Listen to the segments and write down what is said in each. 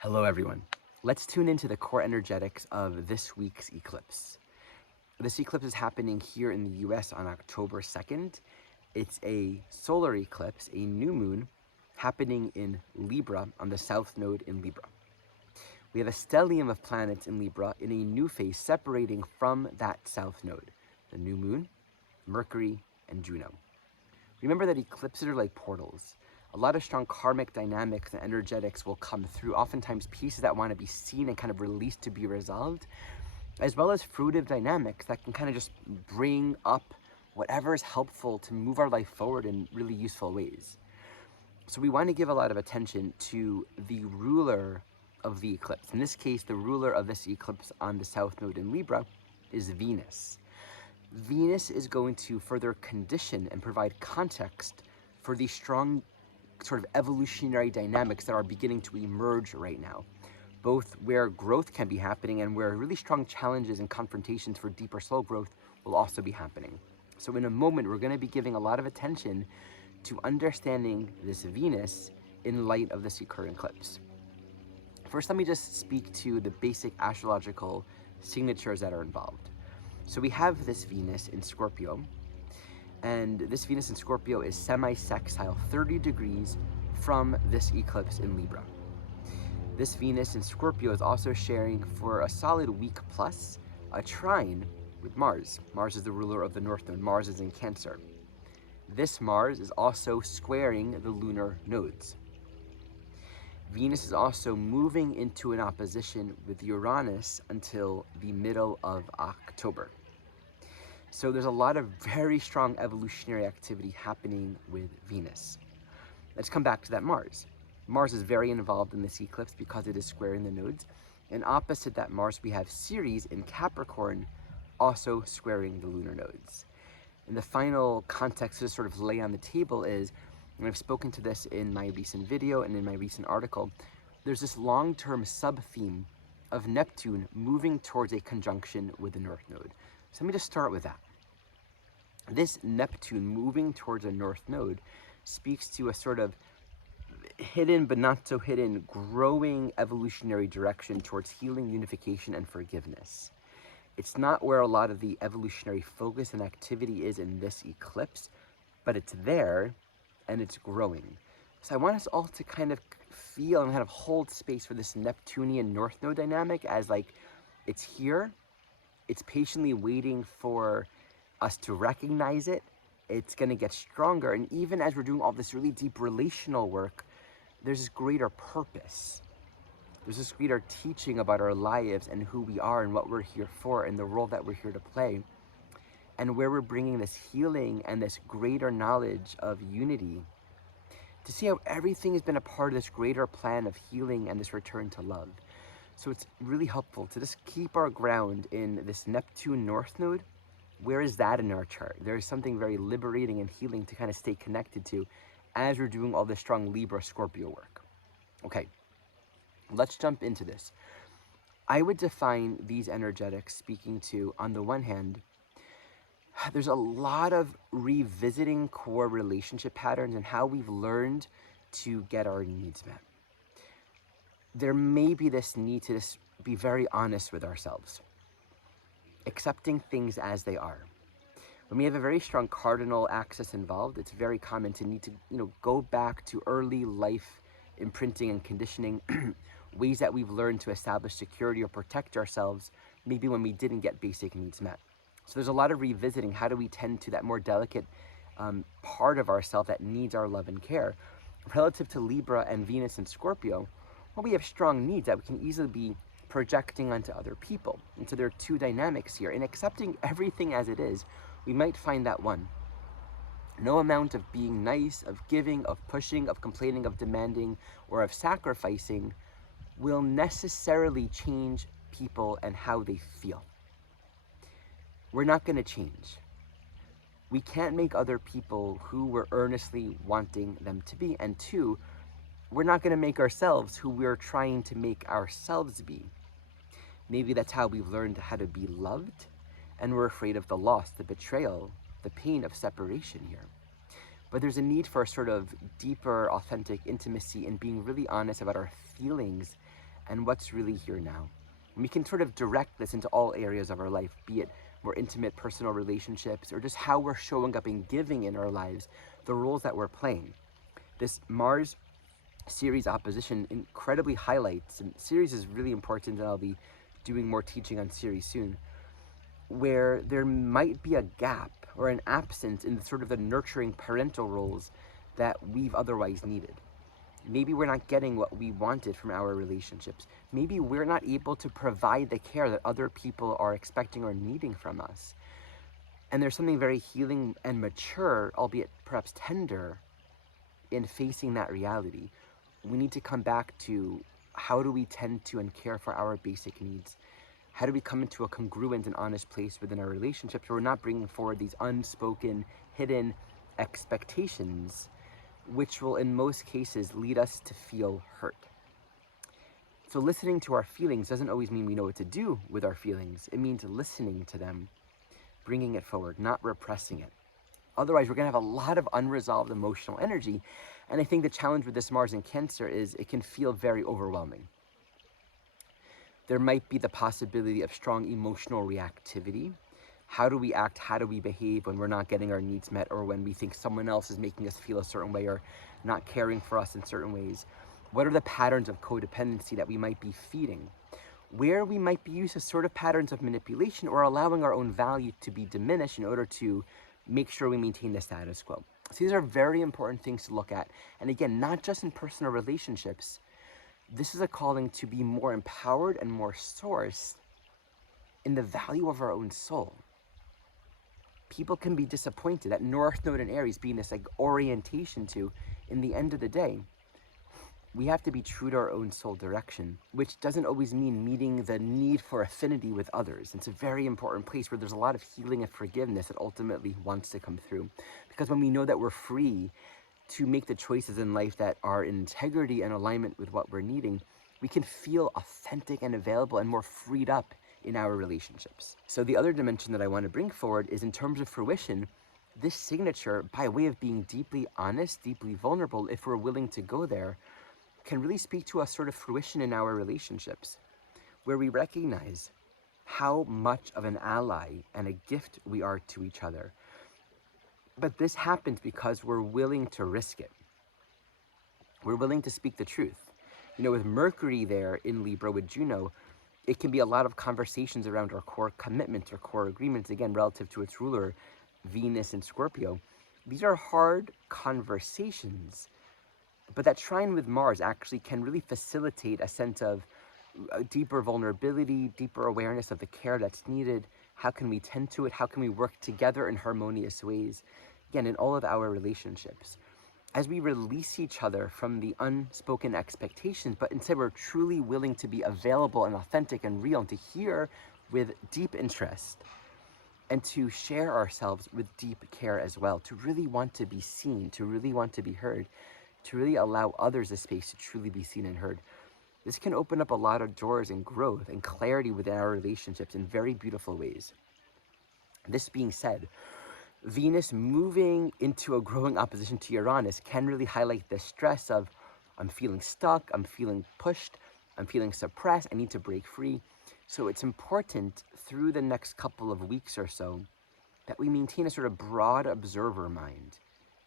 Hello everyone. Let's tune into the core energetics of this week's eclipse. This eclipse is happening here in the US on October 2nd. It's a solar eclipse, a new moon, happening in Libra on the south node in Libra. We have a stellium of planets in Libra in a new phase separating from that south node, the new moon, Mercury, and Juno. Remember that eclipses are like portals. A lot of strong karmic dynamics and energetics will come through, oftentimes pieces that want to be seen and kind of released to be resolved, as well as fruitive dynamics that can kind of just bring up whatever is helpful to move our life forward in really useful ways. So we want to give a lot of attention to the ruler of the eclipse. In this case, the ruler of this eclipse on the south node in Libra is Venus. Venus is going to further condition and provide context for these strong sort of evolutionary dynamics that are beginning to emerge right now, both where growth can be happening and where really strong challenges and confrontations for deeper soul growth will also be happening. So in a moment, we're going to be giving a lot of attention to understanding this Venus in light of this current eclipse. First, let me just speak to the basic astrological signatures that are involved. So we have this Venus in Scorpio, and this Venus in Scorpio is semi-sextile 30 degrees from this eclipse in Libra. This Venus in Scorpio is also sharing for a solid week plus a trine with Mars. Mars is the ruler of the North Node. Mars is in Cancer. This Mars is also squaring the lunar nodes. Venus is also moving into an opposition with Uranus until the middle of October. So there's a lot of very strong evolutionary activity happening with Venus. Let's come back to that Mars. Mars is very involved in this eclipse because it is squaring the nodes. And opposite that Mars, we have Ceres in Capricorn also squaring the lunar nodes. And the final context to sort of lay on the table is, and I've spoken to this in my recent video and in my recent article, there's this long-term sub-theme of Neptune moving towards a conjunction with the North Node. So let me just start with that. This Neptune moving towards a North Node speaks to a sort of hidden but not so hidden growing evolutionary direction towards healing, unification, and forgiveness. It's not where a lot of the evolutionary focus and activity is in this eclipse, but it's there and it's growing. So I want us all to kind of feel and kind of hold space for this Neptunian North Node dynamic as like it's here. It's patiently waiting for us to recognize it. It's going to get stronger. And even as we're doing all this really deep relational work, there's this greater purpose. There's this greater teaching about our lives and who we are and what we're here for and the role that we're here to play. And where we're bringing this healing and this greater knowledge of unity to see how everything has been a part of this greater plan of healing and this return to love. So it's really helpful to just keep our ground in this Neptune North Node. Where is that in our chart? There's something very liberating and healing to kind of stay connected to as we're doing all this strong Libra Scorpio work. Okay, let's jump into this. I would define these energetics speaking to, on the one hand, there's a lot of revisiting core relationship patterns and how we've learned to get our needs met. There may be this need to just be very honest with ourselves, accepting things as they are. When we have a very strong cardinal axis involved, it's very common to need to, go back to early life imprinting and conditioning, ways that we've learned to establish security or protect ourselves, maybe when we didn't get basic needs met. So there's a lot of revisiting. How do we tend to that more delicate part of ourselves that needs our love and care? Relative to Libra and Venus and Scorpio, well, we have strong needs that we can easily be projecting onto other people. And so there are two dynamics here. In accepting everything as it is, we might find that one, no amount of being nice, of giving, of pushing, of complaining, of demanding, or of sacrificing will necessarily change people and how they feel. We're not going to change. We can't make other people who we're earnestly wanting them to be. And two, we're not going to make ourselves who we're trying to make ourselves be. Maybe that's how we've learned how to be loved, and we're afraid of the loss, the betrayal, the pain of separation here. But there's a need for a sort of deeper, authentic intimacy and being really honest about our feelings and what's really here now. And we can sort of direct this into all areas of our life, be it more intimate personal relationships or just how we're showing up and giving in our lives, the roles that we're playing. This Mars Ceres opposition incredibly highlights, and Ceres is really important, and I'll be doing more teaching on Ceres soon, where there might be a gap or an absence in sort of the nurturing parental roles that we've otherwise needed. Maybe we're not getting what we wanted from our relationships. Maybe we're not able to provide the care that other people are expecting or needing from us. And there's something very healing and mature, albeit perhaps tender, in facing that reality. We need to come back to how do we tend to and care for our basic needs? How do we come into a congruent and honest place within our relationships where we're not bringing forward these unspoken, hidden expectations, which will in most cases lead us to feel hurt. So listening to our feelings doesn't always mean we know what to do with our feelings. It means listening to them, bringing it forward, not repressing it. Otherwise, we're going to have a lot of unresolved emotional energy. And I think the challenge with this Mars in Cancer is it can feel very overwhelming. There might be the possibility of strong emotional reactivity. How do we act? How do we behave when we're not getting our needs met, or when we think someone else is making us feel a certain way or not caring for us in certain ways? What are the patterns of codependency that we might be feeding? Where we might be used as sort of patterns of manipulation or allowing our own value to be diminished in order to make sure we maintain the status quo. So these are very important things to look at. And again, not just in personal relationships. This is a calling to be more empowered and more sourced in the value of our own soul. People can be disappointed at North Node and Aries being this like orientation to, in the end of the day, we have to be true to our own soul direction, which doesn't always mean meeting the need for affinity with others. It's a very important place where there's a lot of healing and forgiveness that ultimately wants to come through. Because when we know that we're free to make the choices in life that are in integrity and alignment with what we're needing, we can feel authentic and available and more freed up in our relationships. So the other dimension that I want to bring forward is in terms of fruition, this signature, by way of being deeply honest, deeply vulnerable, if we're willing to go there, can really speak to a sort of fruition in our relationships, where we recognize how much of an ally and a gift we are to each other. But this happens because we're willing to risk it. We're willing to speak the truth. You know, with Mercury there in Libra with Juno, it can be a lot of conversations around our core commitments or core agreements, again, relative to its ruler, Venus and Scorpio. These are hard conversations, but that trine with Mars actually can really facilitate a sense of deeper vulnerability, deeper awareness of the care that's needed. How can we tend to it? How can we work together in harmonious ways? Again, in all of our relationships. As we release each other from the unspoken expectations, but instead we're truly willing to be available and authentic and real and to hear with deep interest and to share ourselves with deep care as well, to really want to be seen, to really want to be heard, to really allow others a space to truly be seen and heard. This can open up a lot of doors and growth and clarity within our relationships in very beautiful ways. This being said, Venus moving into a growing opposition to Uranus can really highlight the stress of, I'm feeling stuck, I'm feeling pushed, I'm feeling suppressed, I need to break free. So it's important through the next couple of weeks or so that we maintain a sort of broad observer mind.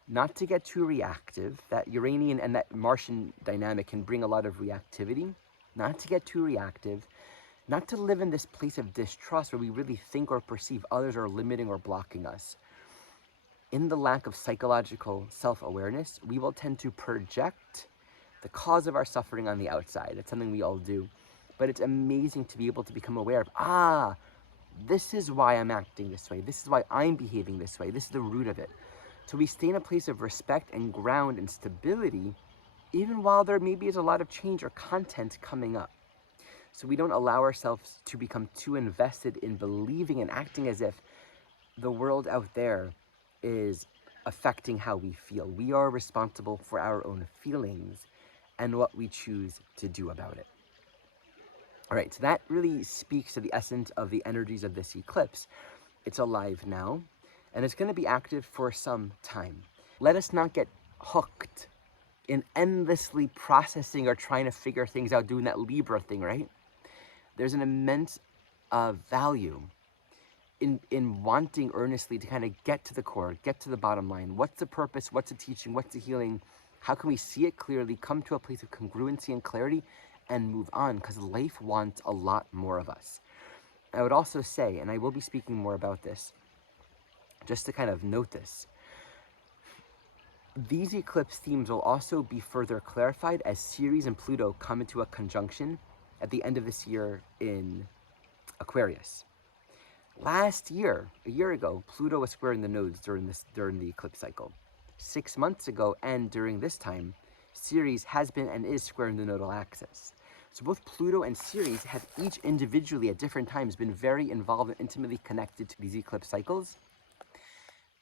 Not to get too reactive. That Uranian and that Martian dynamic can bring a lot of reactivity. Not to get too reactive. Not to live in this place of distrust where we really think or perceive others are limiting or blocking us. In the lack of psychological self-awareness, we will tend to project the cause of our suffering on the outside. It's something we all do. But it's amazing to be able to become aware of, this is why I'm acting this way. This is why I'm behaving this way. This is the root of it. So we stay in a place of respect and ground and stability, even while there maybe is a lot of change or content coming up. So we don't allow ourselves to become too invested in believing and acting as if the world out there is affecting how we feel. We are responsible for our own feelings and what we choose to do about it. All right, so that really speaks to the essence of the energies of this eclipse. It's alive now, and it's going to be active for some time. Let us not get hooked in endlessly processing or trying to figure things out, doing that Libra thing, right? There's an immense value in wanting earnestly to kind of get to the core, get to the bottom line. What's the purpose? What's the teaching? What's the healing? How can we see it clearly, come to a place of congruency and clarity, and move on? Because life wants a lot more of us. I would also say, and I will be speaking more about this, just to kind of note this, these eclipse themes will also be further clarified as Ceres and Pluto come into a conjunction at the end of this year in Aquarius. Last year, a year ago, Pluto was squaring the nodes during the eclipse cycle. 6 months ago, and during this time, Ceres has been and is squaring the nodal axis. So both Pluto and Ceres have each individually at different times been very involved and intimately connected to these eclipse cycles.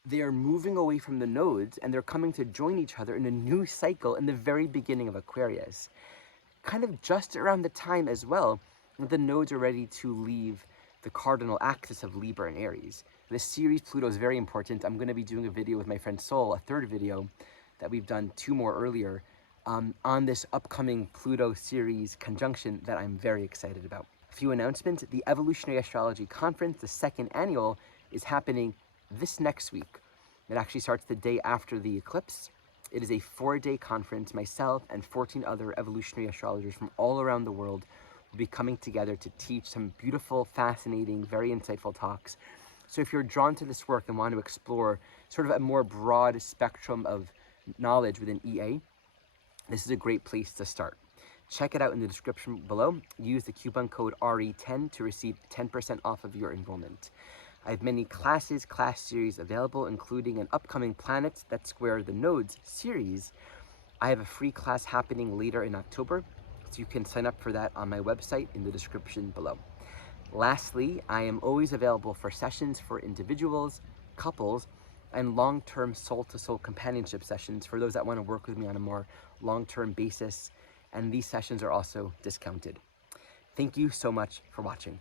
They are moving away from the nodes and they're coming to join each other in a new cycle in the very beginning of Aquarius. Kind of just around the time as well, the nodes are ready to leave the cardinal axis of Libra and Aries. This Ceres Pluto is very important. I'm going to be doing a video with my friend Sol, a third video that we've done 2 more earlier, on this upcoming Pluto Ceres conjunction that I'm very excited about. A few announcements. The Evolutionary Astrology Conference, the 2nd annual, is happening this next week. It actually starts the day after the eclipse. It is a 4-day conference. Myself and 14 other evolutionary astrologers from all around the world will be coming together to teach some beautiful, fascinating, very insightful talks. So if you're drawn to this work and want to explore sort of a more broad spectrum of knowledge within EA, this is a great place to start. Check it out in the description below. Use the coupon code RE10 to receive 10% off of your enrollment. I have many classes, class series available, including an upcoming Planets That Square the Nodes series. I have a free class happening later in October, so you can sign up for that on my website in the description below. Lastly, I am always available for sessions for individuals, couples, and long-term soul-to-soul companionship sessions for those that want to work with me on a more long-term basis, and these sessions are also discounted. Thank you so much for watching.